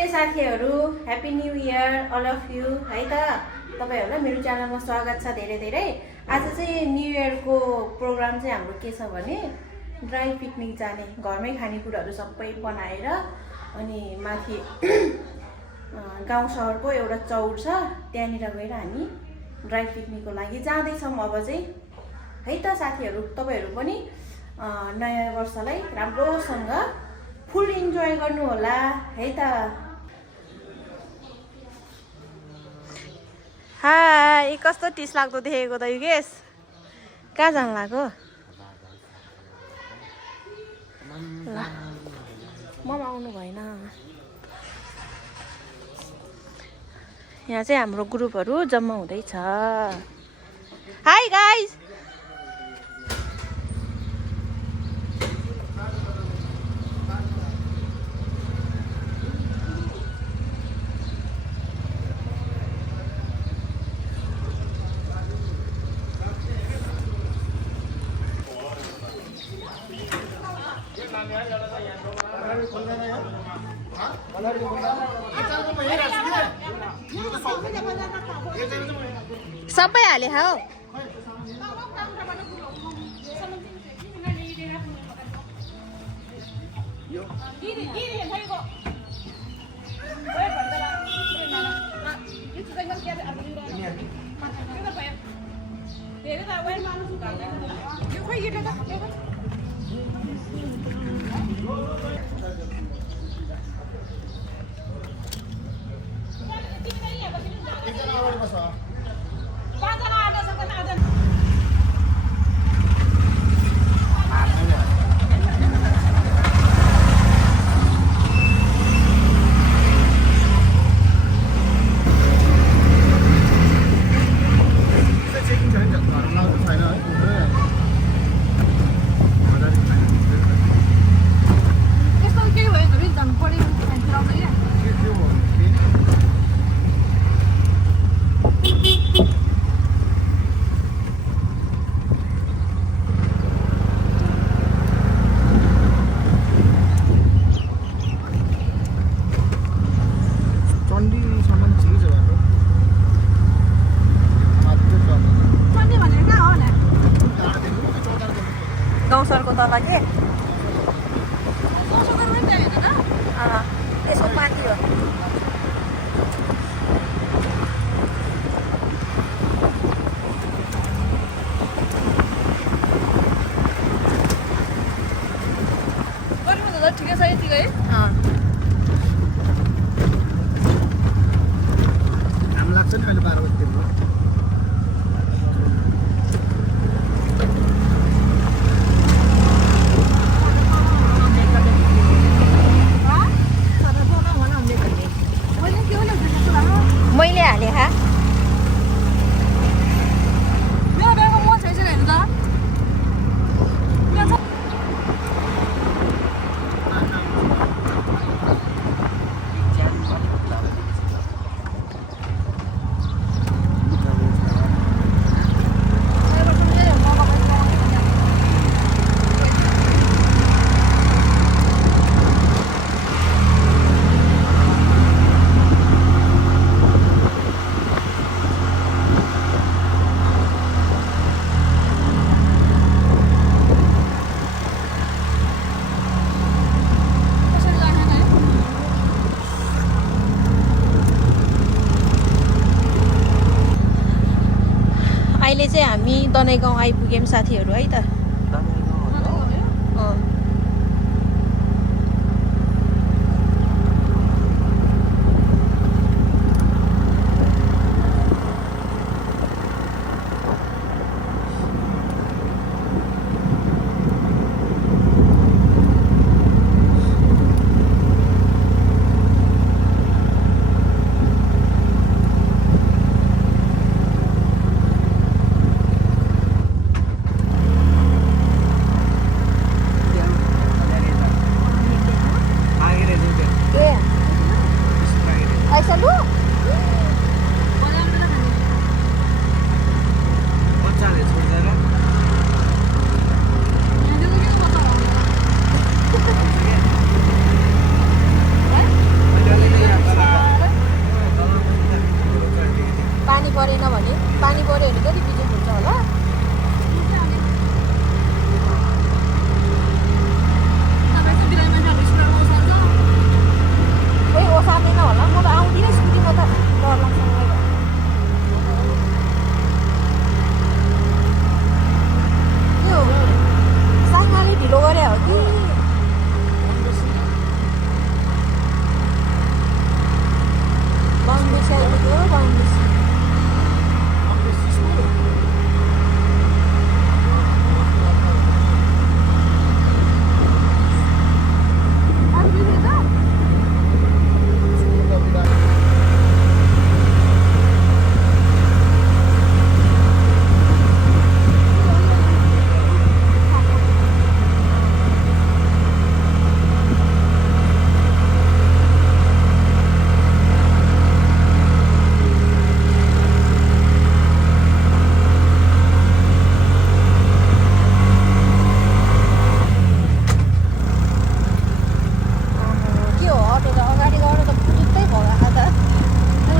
नमस्ते साथीहरू, happy new year all of you है त। तपाईहरुलाई मेरो च्यानलमा स्वागत छ धेरै धेरै। आज चाहिँ न्यू इयरको प्रोग्राम चाहिँ हाम्रो के छ भने ड्राई पिकनिक जाने, घरमै खानेकुराहरू सबै बनाएर अनि माथि गाउँ शहरको एउटा चौर छ त्यहाँनिर गएर हामी ड्राई पिकनिकको लागि जाँदैछौँ अब चाहिँ है त साथीहरू। तपाईहरु पनि नयाँ वर्षलाई राम्रोसँग फुल इन्जोय गर्नु होला है त। हाय, कस्तो टिस लाग्दो देखेको त युगेश। कहाँ जानु लाग्यो? ममा आउनु भएन। यहाँ चाहिँ हाम्रो ग्रुपहरू जम्मा हुँदैछ। Hi guys. सबै हाले हौ। गाउँसरको तल के त्यसको माथि हो। ठिकै छ यतिकै घाम लाग्छ नि अहिले 12 बजीतिर। मैले हाले हा अहिले चाहिँ हामी दनै गाउँ आइपुग्यौँ साथीहरू है त।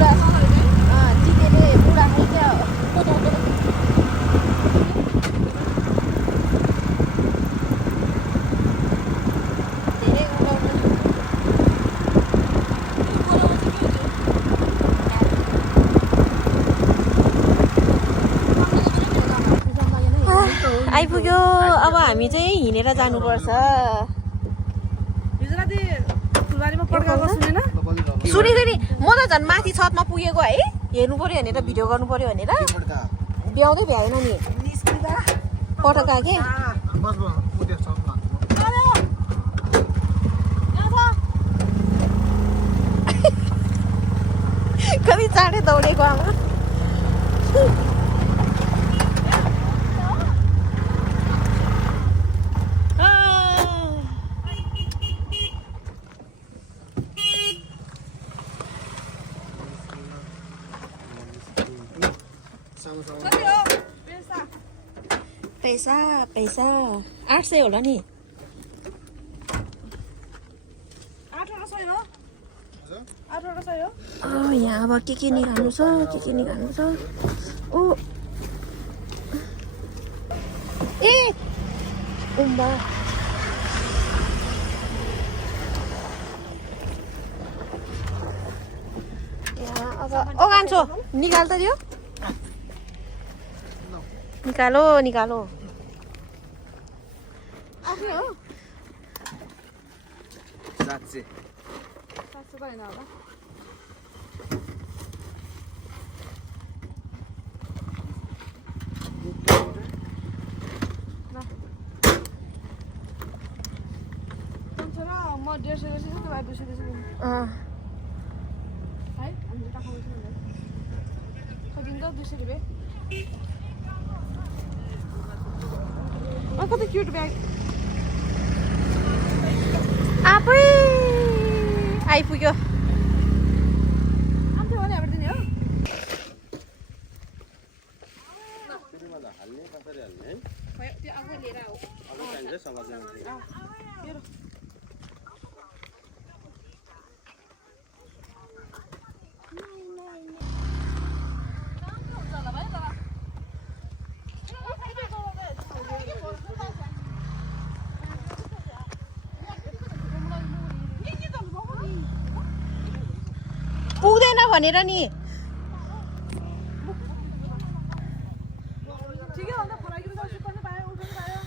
बुढा जितेले बुढा खाइन्छ धेरै उडाउनु आइपुग्यो अब हामी चाहिँ हिँडेर जानुपर्छ सुनि म त झन् माथि छतमा पुगेको है हेर्नु पर्यो भनेर भिडियो गर्नु पर्यो भनेर भ्याउँदै भ्याएन नि पटक के कति चाँडै दौडेको आमा पैसा पैसा 800 होला नि 1800 हो यहाँ अब के निकाल्नु छ ओ ए उम्बा यहाँ अब ओ कान्छो निकाल त दियो निकालो निकालो आफै हो 700 भएन होला म 150 जस्तो भए 200 है हामीले टाका उठ्नु कति 200 रुपैयाँ कति क्युट ब्याग आफै आइपुग्यो आउँथ्यो भने हाम्रो दिने हो त्यो आफै लिएर आऊ पुग्दैन भनेर नि ठिकै हो त फराकिनु सक्छु पनि पायो उठ्नु पायो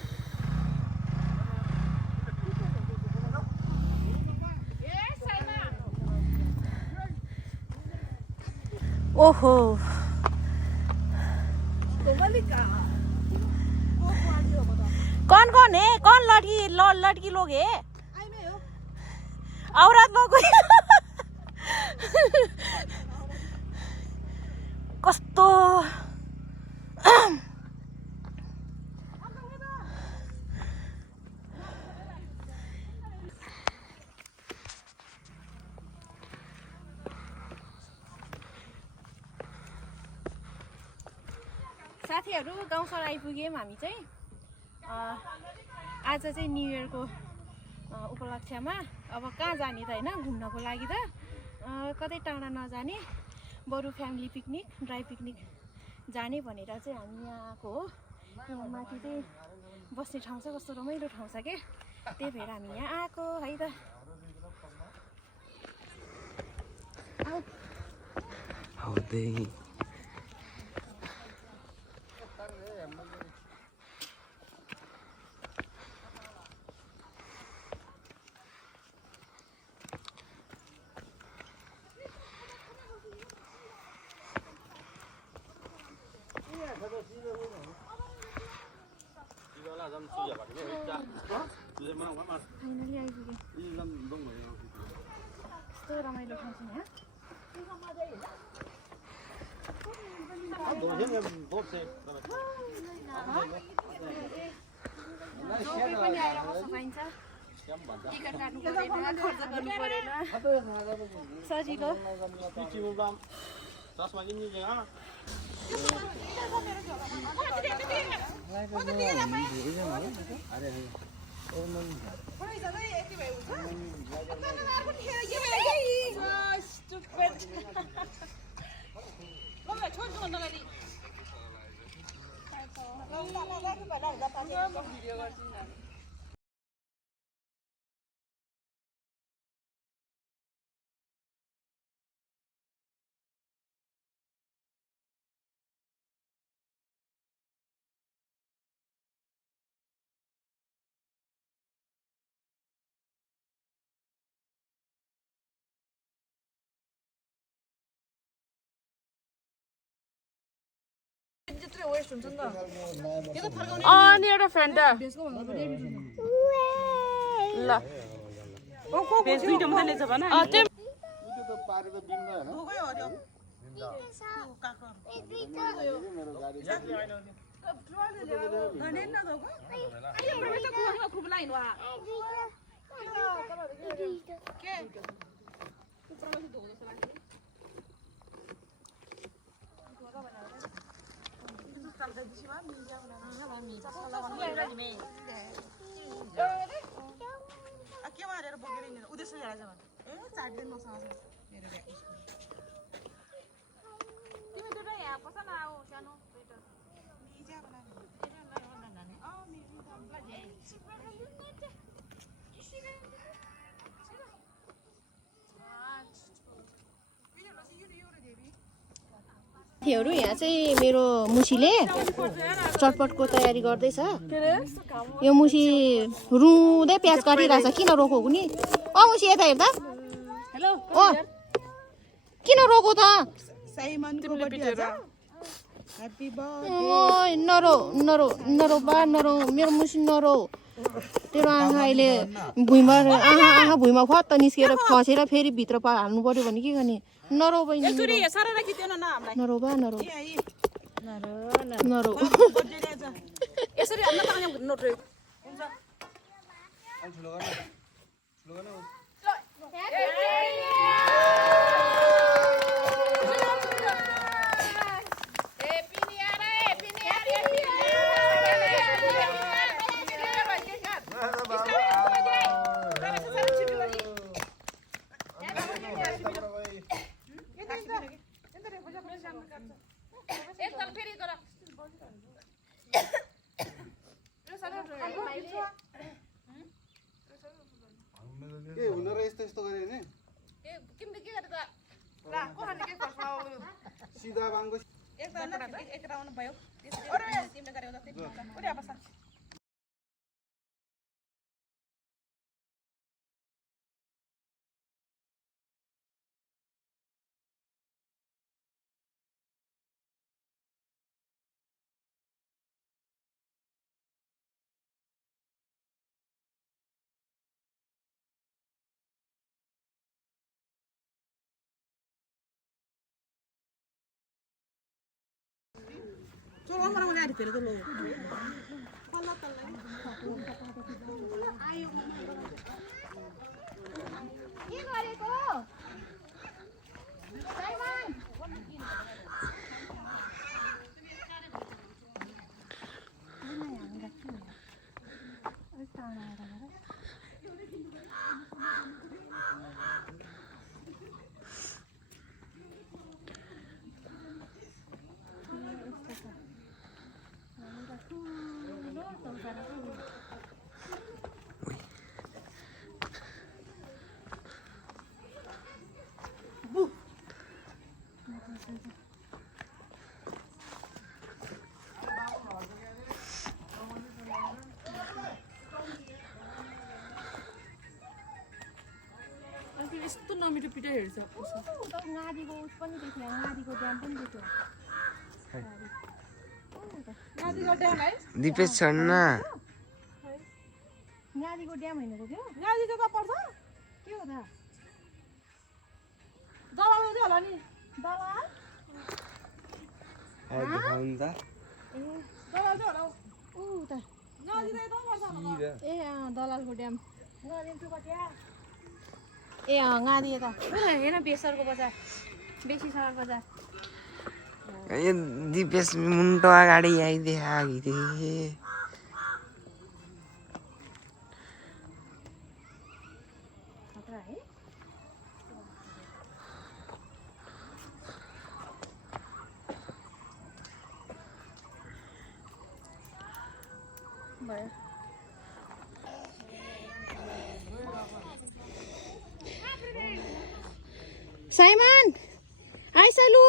ओहो कौन कौन है कौन लड़की लोग है औरत लोग कस्तो साथीहरु गाउँसर आइपुग्यौं हामी चाहिँ आज चाहिँ न्यू इयरको उपलक्ष्यमा अब कहाँ जाने त हैन घुम्नको लागि त कतै टाढा नजाने बरु फ्यामिली पिकनिक ड्राई पिकनिक जाने भनेर चाहिँ हामी यहाँ आएको हो यहाँ माथि चाहिँ बस्ने ठाउँ छ कस्तो रमाइलो ठाउँ छ के त्यही भएर हामी यहाँ आएको है त आउँदै फाइनली आइपुग्यो कस्तो रमाइलो ठाउँ छ यहाँ तपाईँ पनि आएर बस्न पाइन्छ टिकट काट्नु परेन खर्च गर्नु परेन सजिलो अनि एउटा फ्रेन्ड ल साथीहरू यहाँ चाहिँ मेरो मुसीले चटपटको तयारी गर्दैछ। यो मुसी रुँदै प्याज काटिरहेछ, किन रोको नि? मुसी यता हेर्दा किन रोको त? नरो नरो नरो बा नरो, मेरो मुसी नरो। तेरो आँखा अहिले भुइँमा आँखा भुइँमा फत्त निस्केर खसेर फेरि भित्र हाल्नु पर्यो भने के गर्ने? नरो बहिनी नरो बा नरो नरो। यस्तो नमिठो पिठो हेर्छ। गाडीको उस पनि देख्यो, गाडीको ड्याम पनि देख्यो। दिपेश छन् न गाडीको ड्याम हैनको के हो? गाडी त पर्छ के हो त? दलाल होला नि। दलाल? देखाउनु त। ए दलाल होला। त गाडी त पर्छ। ए दलालको ड्याम। गाडीको बजार। ए गाडी त। हेर्न बेसरको बजार। बेसी सरको बजार। यो दिपेश मुन्टो अगाडि आइदिए थिए। साइमन आइसलु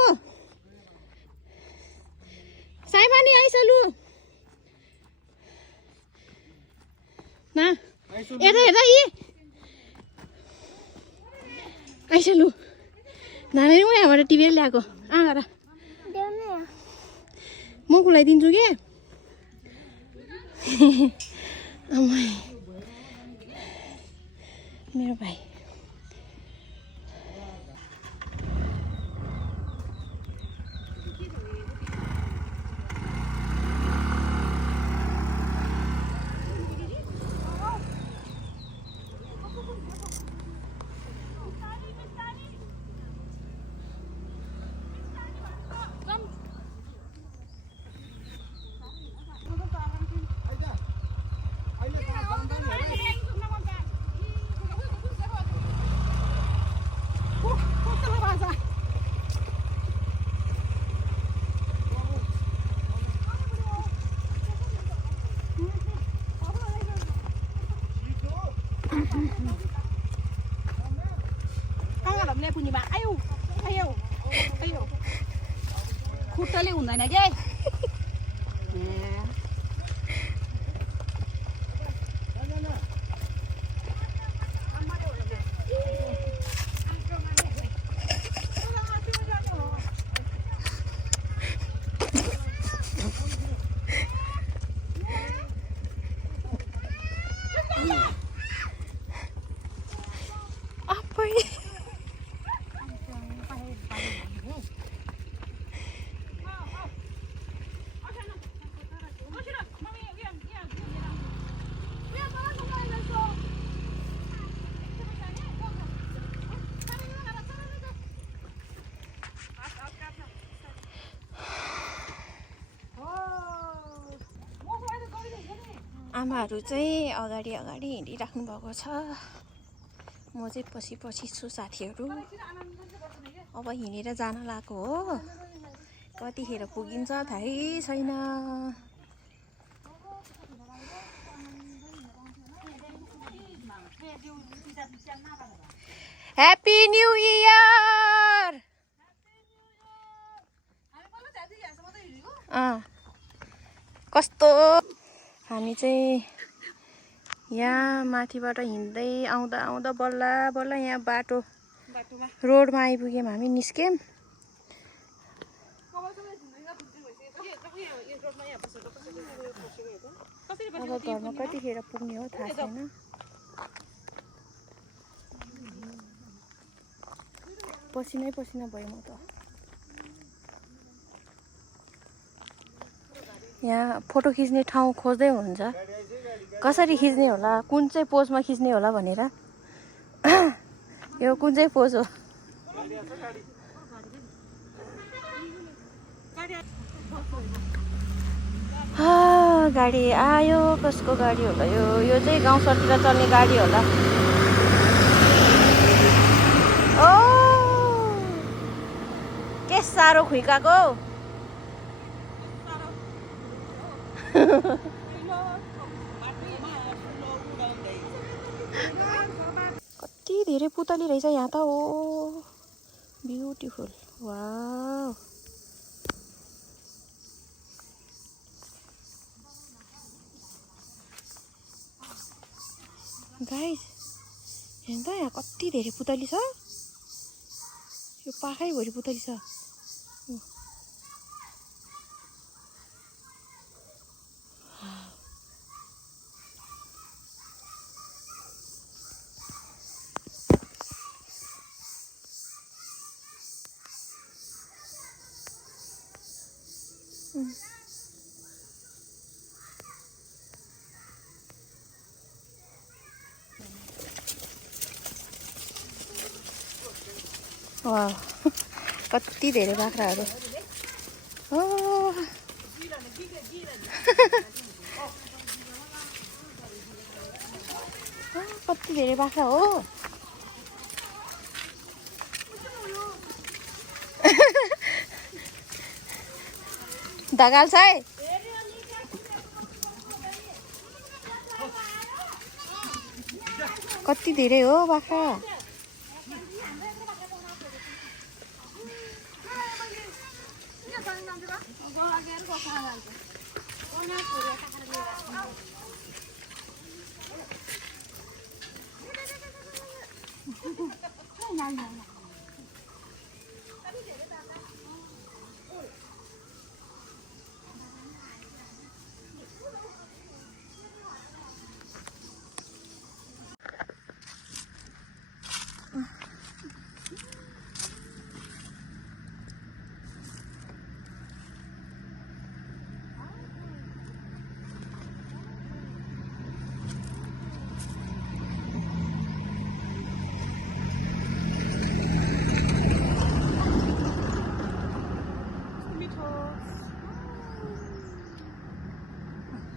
साइमन आइसलु ना हेर्दा हेर्दा यी आइसलु नानी म यहाँबाट टिभी ल्याएको गर म म खुलाइदिन्छु के मेरो भाइ खुट्टाले हुँदैन के आमाहरू चाहिँ अगाडि अगाडि हिँडिराख्नु भएको छ म चाहिँ पछि पछि छु साथीहरू अब हिँडेर जान लागेको हो कतिखेर पुगिन्छ थाहै छैन ह्याप्पी न्यू इयर कस्तो हामी चाहिँ यहाँ माथिबाट हिँड्दै आउँदा आउँदा बल्ल बल्ल यहाँ बाटोमा रोडमा आइपुग्यौँ हामी निस्क्यौँ अब घरमा कतिखेर पुग्ने हो थाहा छैन पसिनै पसिना भयो म त यहाँ फोटो खिच्ने ठाउँ खोज्दै हुनुहुन्छ कसरी खिच्ने होला कुन चाहिँ पोजमा खिच्ने होला भनेर यो कुन चाहिँ पोज हो गाडी आयो कसको गाडी होला यो चाहिँ गाउँसरतिर चल्ने गाडी होला ओ के साह्रो खुइकाको कति धेरै पुतली रहेछ यहाँ त ओ ब्युटिफुल वाउ गाइस हेर्नु त यहाँ कति धेरै पुतली छ यो पाखैभरि पुतली छ वाह कति धेरै बाख्राहरू कति धेरै बाख्रा हो धगाल छ है कति धेरै हो बाख्रा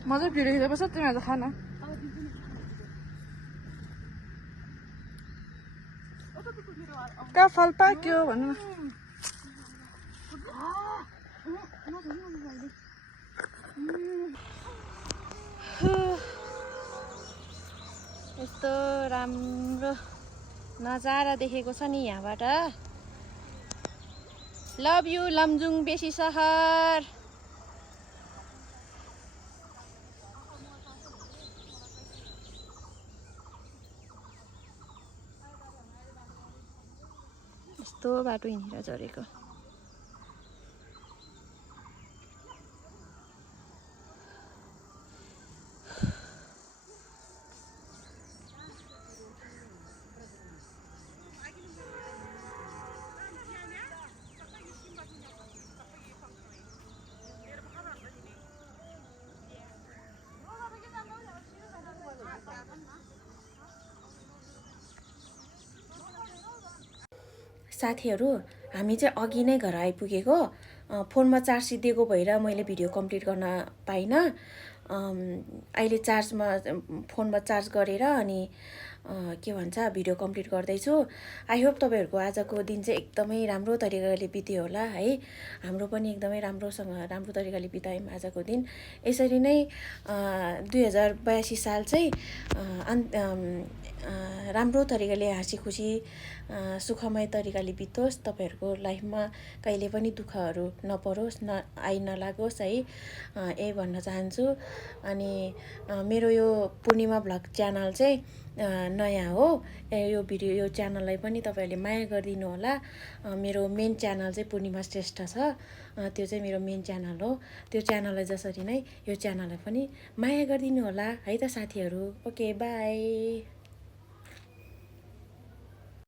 म चाहिँ भिडियो खिचेपछि तिमीहरू खान कहाँ फल पाक्यो भन्नु यस्तो राम्रो नजारा देखेको छ नि यहाँबाट लभ यु लमजुङ बेसी सहर यस्तो बाटो हिँडेर झरेको साथीहरू हामी चाहिँ अघि नै घर आइपुगेको फोनमा चार्ज सिद्धिएको भएर मैले भिडियो कम्प्लिट गर्न पाइनँ अहिले चार्जमा फोनमा चार्ज गरेर अनि के भन्छ भिडियो कम्प्लिट गर्दैछु आई होप तपाईँहरूको आजको दिन चाहिँ एकदमै राम्रो तरिकाले बित्यो होला है हाम्रो पनि एकदमै राम्रो तरिकाले बितायौँ आजको दिन यसरी नै 2082 साल चाहिँ राम्रो तरिकाले हाँसी खुसी सुखमय तरिकाले बितोस् तपाईँहरूको लाइफमा कहिले पनि दुःखहरू नपरोस् नलागोस् है यही भन्न चाहन्छु अनि मेरो यो पूर्णिमा भ्लग च्यानल चाहिँ नयाँ हो यो च्यानललाई पनि तपाईँहरूले माया गरिदिनु होला मेरो मेन च्यानल चाहिँ पूर्णिमा श्रेष्ठ छ त्यो चाहिँ मेरो मेन च्यानल हो त्यो च्यानललाई जसरी नै यो च्यानललाई पनि माया गरिदिनु होला है त साथीहरू ओके बाई